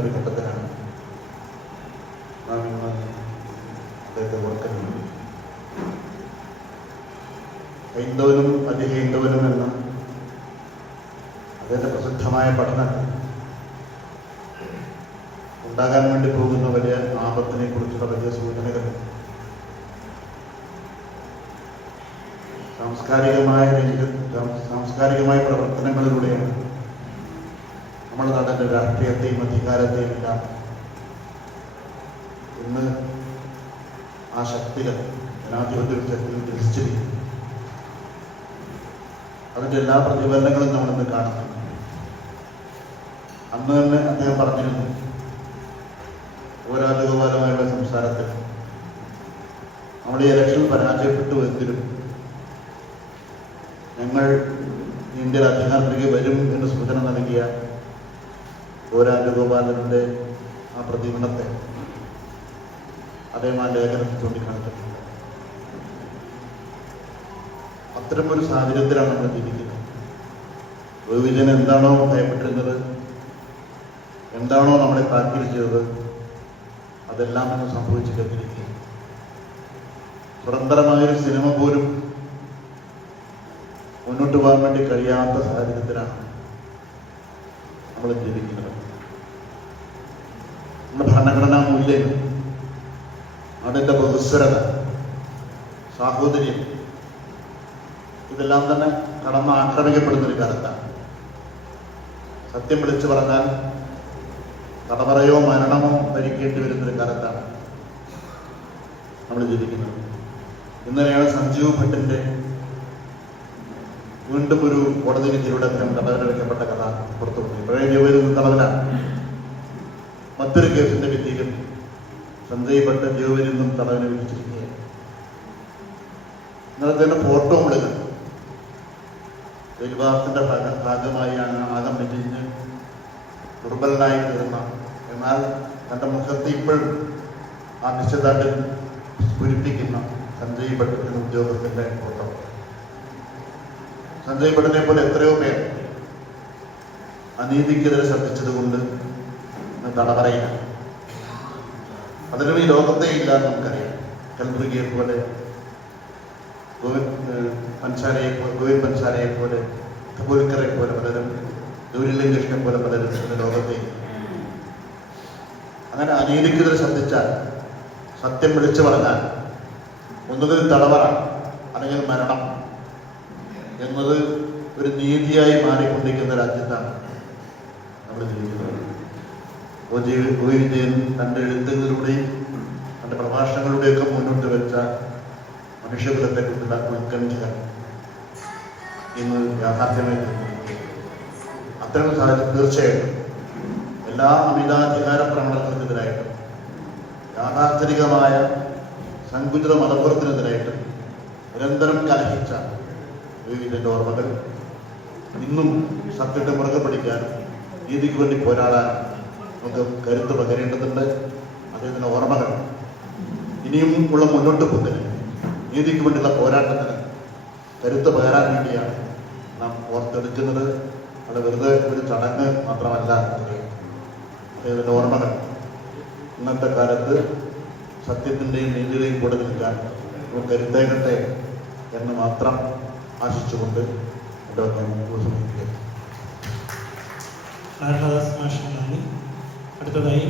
ഒരു ഘട്ടത്തിലാണ് നാം ഇന്ന് അദ്ദേഹത്തെ ഓർക്കുന്നത് ഹൈന്ദവനും അതിഹൈന്ദവനും എന്ന അദ്ദേഹത്തെ പ്രസിദ്ധമായ പഠനം ഉണ്ടാകാൻ വേണ്ടി പോകുന്ന വലിയ ആപത്തിനെ കുറിച്ചുള്ള വലിയ സൂചനകൾ. സാംസ്കാരികമായ സാംസ്കാരികമായ പ്രവർത്തനങ്ങളിലൂടെയാണ് നമ്മുടെ നടന്ന രാഷ്ട്രീയത്തെയും അധികാരത്തെയും എല്ലാം ഇന്ന് ആ ശക്തികൾ ജനാധിപത്യ ശക്തികൾ തിരിച്ചിരിക്കുന്നു. അതിന്റെ എല്ലാ പ്രതിഫലനങ്ങളും നമ്മൾ ഇന്ന് കാണുന്നുണ്ട്. അന്ന് തന്നെ അദ്ദേഹം പറഞ്ഞിരുന്നു ഓരാജഗോപാലമായുള്ള സംസാരത്തിൽ നമ്മൾ ഈ ഇലക്ഷൻ പരാജയപ്പെട്ടു എങ്കിലും ഞങ്ങൾ ഇന്ത്യയിൽ അധികാരത്തിലേക്ക് വരും എന്ന് സൂചന നൽകിയ ഓ രാജഗോപാലന്റെ ആ പ്രതികരണത്തെ അദ്ദേഹം ആ ലേഖനത്തിൽ ചൂണ്ടിക്കാണിച്ചിട്ടുണ്ട്. അത്തരമൊരു സാഹചര്യത്തിലാണ് നമ്മൾ ജീവിക്കുന്നത്. ഒരു എന്താണോ ഭയപ്പെട്ടിരുന്നത് എന്താണോ നമ്മളെ ചെയ്തത് അതെല്ലാം ഇന്ന് സംഭവിച്ചു കഴിഞ്ഞിരിക്കുക സ്വതന്ത്രമായൊരു സിനിമ പോലും മുന്നോട്ട് പോകാൻ വേണ്ടി കഴിയാത്ത സാഹചര്യത്തിലാണ് നമ്മൾ ജീവിക്കുന്നത്. നമ്മുടെ ഭരണഘടനാ മൂല്യങ്ങൾ അതിന്റെ ബഹുസ്വരത സാഹോദര്യം ഇതെല്ലാം തന്നെ കടന്ന് ആക്രമിക്കപ്പെടുന്ന ഒരു കാലത്താണ്. സത്യം വിളിച്ചു പറഞ്ഞാൽ തടവറയോ മരണമോ ഭരിക്കേണ്ടി വരുന്നൊരു കാലത്താണ് നമ്മൾ ജീവിക്കുന്നത്. ഇന്നലെയാണ് സഞ്ജീവ് ഭട്ടിന്റെ വീണ്ടും ഒരു കോടതി വിധിയുടെ അദ്ദേഹം കഥ പുറത്തു വന്നു പഴയ ജോലിയിൽ നിന്ന് തടവിലാണ് മറ്റൊരു കേസിന്റെ വിധിയിലും സഞ്ജയ് ഭട്ട് ജോലിയിൽ നിന്നും തടവിന് വിധിച്ചിരിക്കുകയാണ്. ഇന്നലെ തന്നെ ഫോട്ടോ ജയിൽവാസത്തിന്റെ ഭാഗ- ഭാഗമായാണ് ആകം മെലിഞ്ഞ് ദുർബലനായി തീർന്ന. എന്നാൽ തന്റെ മുഖത്ത് ഇപ്പോഴും ആ നിശ്ചിതാട്ടിൽ സ്ഫുരിപ്പിക്കുന്ന സഞ്ജയ് ഭട്ട് എന്ന ഉദ്യോഗസ്ഥന്റെ ഫോട്ടോ. സഞ്ജയ് ഭട്ടിനെ പോലെ എത്രയോ പേർ അനീതിക്കെതിരെ ശബ്ദിച്ചതുകൊണ്ട് ഇന്ന് പറയുക അതിനും ഈ ലോകത്തെ ഇല്ല എന്ന് നമുക്കറിയാം. കൽബുർഗിയെ പോലെ ഗോവിന്ദ് പൻസാരയെ പോലെ ഗോവിന്ദ് പൻസാരയെ പോലെ തപോൽക്കറെ പോലെ പലരും ഗൗരിലം പോലെ പലരും ഇന്ന് ലോകത്തെ. അങ്ങനെ അനീതിക്കെതിരെ ശ്രദ്ധിച്ചാൽ സത്യം വിളിച്ചു പറഞ്ഞാൽ ഒന്നുകിൽ തടവറ അല്ലെങ്കിൽ മരണം എന്നത് ഒരു നീതിയായി മാറിക്കൊണ്ടിരിക്കുന്ന രാജ്യത്താണ് നമ്മൾ ജീവിക്കുന്നത്. ഒ ജി ഒ വിജയൻ തന്റെ എഴുത്തുകളിലൂടെയും തന്റെ പ്രഭാഷണങ്ങളുടെയൊക്കെ മുന്നോട്ട് വെച്ച മനുഷ്യകുലത്തെ കുറിച്ചുള്ള ഉത്കണ്ഠകൾ ഇന്ന് യാഥാർത്ഥ്യമായി. അത്തരം സാഹചര്യം തീർച്ചയായിട്ടും എല്ലാ അമിതാധികാര പ്രവണതകൾക്കെതിരായിട്ടും യാഥാർത്ഥികമായ സങ്കുചിത മതപുറത്തിനെതിരായിട്ടും നിരന്തരം കലഹിച്ച ഇതിന്റെ ഓർമ്മകൾ ഇന്നും സത്യത്തെ മുറുകെ പിടിക്കാനും നീതിക്ക് വേണ്ടി പോരാടാൻ നമുക്ക് കരുത്ത് പകരേണ്ടതുണ്ട്. അദ്ദേഹത്തിന്റെ ഓർമ്മകൾ. ഇനിയും ഉള്ള മുന്നോട്ട് പോക്കിന് നീതിക്ക് വേണ്ടിയുള്ള പോരാട്ടത്തിന് കരുത്ത് പകരാൻ വേണ്ടിയാണ് നാം ഓർത്തെടുക്കുന്നത്. അത് വെറുതെ ഒരു ചടങ്ങ് മാത്രമല്ല. അദ്ദേഹത്തിന്റെ ഓർമ്മകൾ. ഇന്നത്തെ കാലത്ത് സത്യത്തിന്റെയും നീതിയുടെയും കൂടെ നിൽക്കാൻ നമുക്ക് കരുത്തേകട്ടെ എന്ന് മാത്രം ആശിച്ചുകൊണ്ട് എന്റെ നന്ദി. അടുത്തതായി